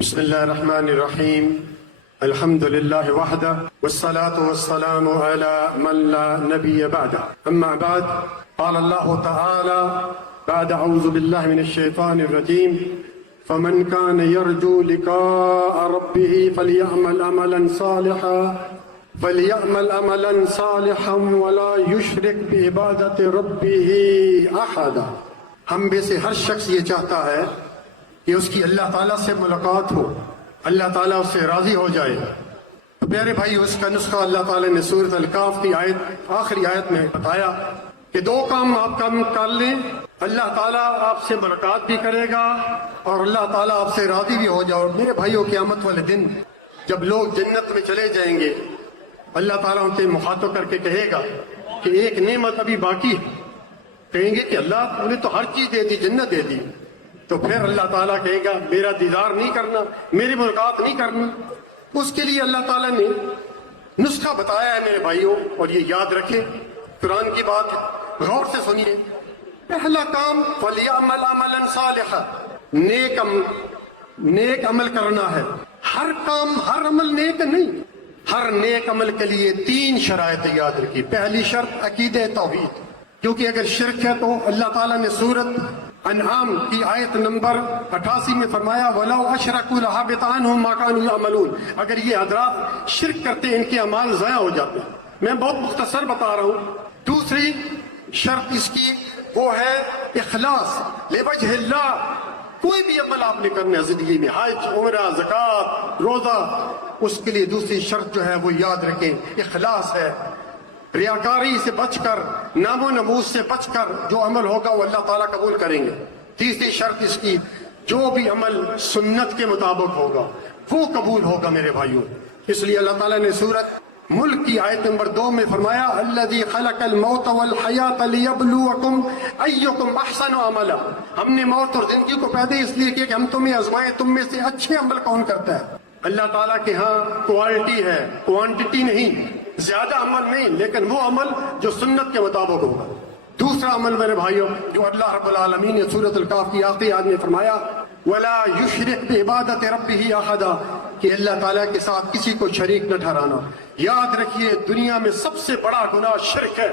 بسم الله الرحمن الرحيم الحمد لله وحده والصلاة والسلام على من لا نبي بعده أما بعد قال الله تعالى بعد أعوذ بالله من الشيطان الرجيم فمن كان يرجو لقاء ربه فليعمل عملا صالحا ولا يشرك بعبادة ربه أحدا۔ ہم میں سے ہر شخص یہ چاہتا ہے کہ اس کی اللہ تعالیٰ سے ملاقات ہو، اللہ تعالیٰ اس سے راضی ہو جائے۔ تو پیارے بھائی، اس کا نسخہ اللہ تعالیٰ نے سورۃ الکاف کی آخری آیت میں بتایا کہ دو کام آپ کر لیں، اللہ تعالیٰ آپ سے ملاقات بھی کرے گا اور اللہ تعالیٰ آپ سے راضی بھی ہو جائے۔ اور میرے بھائیوں، قیامت والے دن جب لوگ جنت میں چلے جائیں گے، اللہ تعالیٰ ان سے مخاطب کر کے کہے گا کہ ایک نعمت ابھی باقی ہے۔ کہیں گے کہ اللہ نے تو ہر چیز دے دی، جنت دے دی۔ تو پھر اللہ تعالیٰ کہے گا میرا دیدار نہیں کرنا، میری ملاقات نہیں کرنی۔ اس کے لیے اللہ تعالیٰ نے نسخہ بتایا ہے میرے بھائیوں، اور یہ یاد رکھیں، قرآن کی بات غور سے سنیے۔ پہلا کام فَلْيَعْمَلْ عَمَلًا صَالِحًا، نیک عمل کرنا ہے۔ ہر کام، ہر عمل نیک نہیں۔ ہر نیک عمل کے لیے 3 شرائط یاد رکھی۔ پہلی شرط عقیدہ توحید، کیونکہ اگر شرک ہے تو اللہ تعالیٰ نے سورۃ انعام کی آیت نمبر 88 میں فرمایا وَلَوْ أَشْرَكُوا لَحَبِطَ عَنْهُمْ مَا كَانُوا يَعْمَلُونَ۔ اگر یہ حضرات شرک کرتے ان کے اعمال ضائع ہو جاتے ہیں۔ میں بہت مختصر بتا رہا ہوں۔ دوسری شرط اس کی وہ ہے اخلاص، لِوَجْهِ اللَّهِ۔ کوئی بھی عمل آپ نے کرنا ہے زندگی میں، حج، عمرہ، زکوٰۃ، روزہ، اس کے لیے دوسری شرط جو ہے وہ یاد رکھیں، اخلاص ہے۔ ریاکاری سے بچ کر، نام و نموز سے بچ کر جو عمل ہوگا وہ اللہ تعالیٰ قبول کریں گے۔ تیسری شرط اس کی، جو بھی عمل سنت کے مطابق ہوگا وہ قبول ہوگا میرے بھائیوں۔ اس لیے اللہ تعالیٰ نے سورۃ ملک کی آیت نمبر 2 میں فرمایا الذی خلق الموت والحیات لیبلوکم ایکم احسن عملا۔ ہم نے موت اور زندگی کو پیدا اس لیے کیا کہ ہم تمہیں آزمائیں تم میں سے اچھے عمل کون کرتا ہے۔ اللہ تعالیٰ کے ہاں کوالٹی ہے، کوانٹٹی نہیں، زیادہ عمل نہیں، لیکن وہ عمل جو سنت کے مطابق ہوگا۔ دوسرا عمل میرے بھائیوں جو اللہ رب العالمین نے سورۃ الکاف کی آخری آیت میں فرمایا وَلَا يُشْرِكْ بِعِبَادَةِ رَبِّهِ أَحَدًا، کہ اللہ تعالیٰ کے ساتھ کسی کو شریک نہ ٹھہرانا۔ یاد رکھیے، دنیا میں سب سے بڑا گناہ شرک ہے۔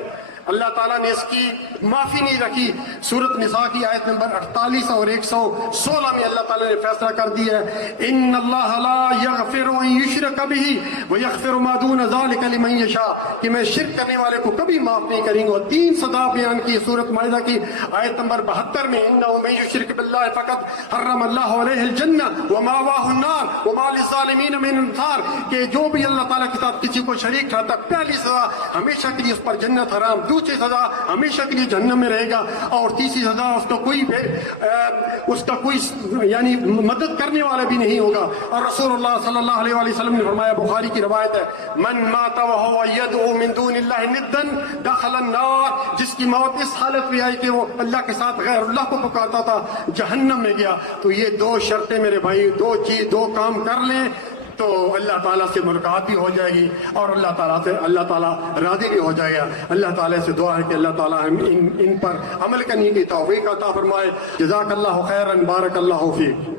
اللہ تعالیٰ نے اس کی معافی نہیں رکھی۔ سورۃ نساء کی آیت نمبر 48 اور 116 میں اللہ تعالیٰ نے فیصلہ کر دیا ہے ان اللہ لا یغفر ان یشرک بہ ویغفر ما دون ذلک لمن یشاء، کہ میں شرک کرنے والے کو کبھی معاف نہیں کریں گا۔ 3 سزا بیان کی سورۃ مائدہ کی آیت نمبر 72 میں انہ من یشرک باللہ فقد حرم اللہ علیہ الجنہ ومأواہ النار وما للظالمین من انصار، کہ جو بھی اللہ تعالیٰ کے ساتھ کسی کو شریک ٹھہراتا، پہلی سزا ہمیشہ کے لیے اس پر جنت حرام، دوسری سزا ہمیشہ کے لیے جہنم میں رہے گا، اور تیسری سزا اس کا کوئی یعنی مدد کرنے والا بھی نہیں ہوگا۔ اور رسول اللہ صلی اللہ علیہ وآلہ وسلم نے فرمایا، بخاری کی روایت ہے من مات وهو يدعو من دون اللہ ندا دخل النار، جس کی موت اس حالت میں آئی کہ وہ اللہ کے ساتھ غیر اللہ کو پکارتا تھا، جہنم میں گیا۔ تو یہ 2 شرطیں میرے بھائی، 2 کام کر لیں تو اللہ تعالیٰ سے ملاقات بھی ہو جائے گی اور اللہ تعالیٰ راضی بھی ہو جائے گا۔ اللہ تعالیٰ سے دعا ہے کہ اللہ تعالیٰ ہم ان پر عمل کرنے کی توفیق عطا فرمائے۔ جزاک اللہ خیرا، بارک اللہ فیک۔